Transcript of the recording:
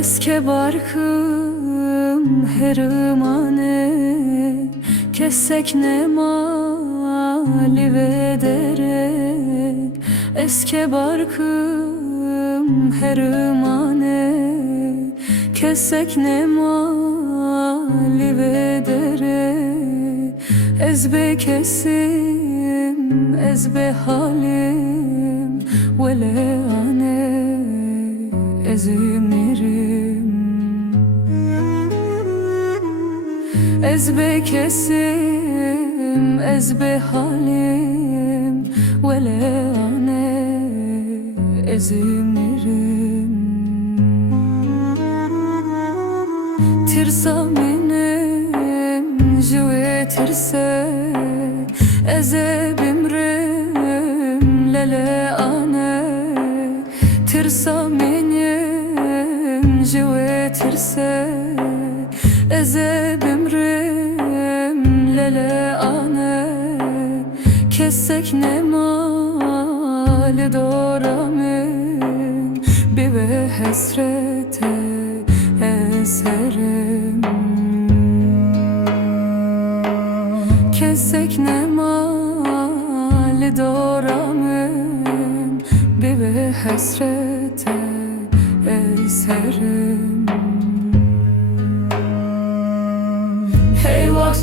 Eske barkım herimane, kessek ne mali vederek. Eske barkım herimane, kessek ne mali vederek. Ezbe kesim, ezbe halim, vele ane ezimirim. Ezbe kesim, ezbe halim, vele ane ezimirim. Tirsa benim jüve tirse, eze bimrim lele ane. Tirsa benim jüve tirse, eze bimrim lele ane. Kessek ne mali doramın, bive hesrete eserim. Kessek ne mali doramın, bive hesrete eserim. Hey, what's